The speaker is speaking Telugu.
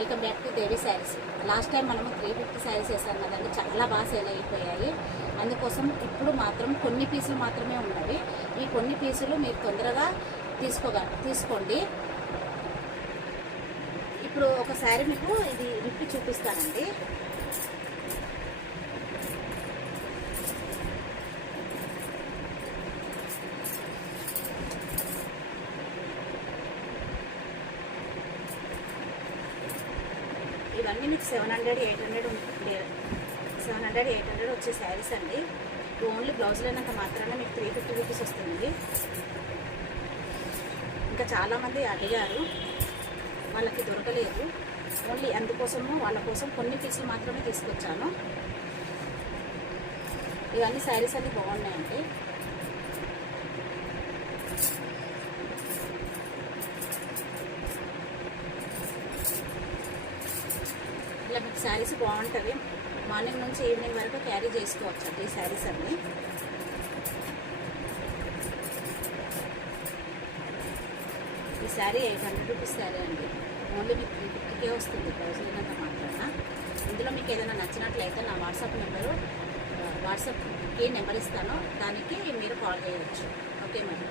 Welcome back to Devi saris. Last time మనము 350 శారీస్ వేసాం కదండి, చాలా బాగా సేల్ అయిపోయాయి. అందుకోసం ఇప్పుడు మాత్రం కొన్ని పీసులు మాత్రమే ఉన్నవి. ఈ కొన్ని పీసులు మీరు తొందరగా తీసుకోండి. ఇప్పుడు ఒక శారీ మీకు ఇది విప్పి చూపిస్తానండి. ఇవన్నీ మీకు 700-800 వచ్చే శారీస్ అండి. ఓన్లీ బ్లౌజ్ లేనంత మాత్రాన మీకు 350 రూపీస్ వస్తుంది. ఇంకా చాలామంది అడిగారు, వాళ్ళకి దొరకలేదు. ఓన్లీ అందుకోసము వాళ్ళ కోసం కొన్ని పీసులు మాత్రమే తీసుకొచ్చాను. ఇవన్నీ శారీస్ అన్నీ బాగున్నాయండి. ఇలా మీకు శారీస్ బాగుంటుంది. మార్నింగ్ నుంచి ఈవినింగ్ వరకు క్యారీ చేసుకోవచ్చు అండి ఈ శారీస్ అన్నీ. ఈ శారీ 800 రూపీస్ శారీ అండి. ఓన్లీ మీకు 350కే వస్తుంది బ్లౌజ్ లేనంత మాత్రాన. ఇందులో మీకు ఏదైనా నచ్చినట్లయితే నా వాట్సాప్కి నెంబర్ ఇస్తాను, దానికి మీరు కాల్ చేయవచ్చు. ఓకే మరి.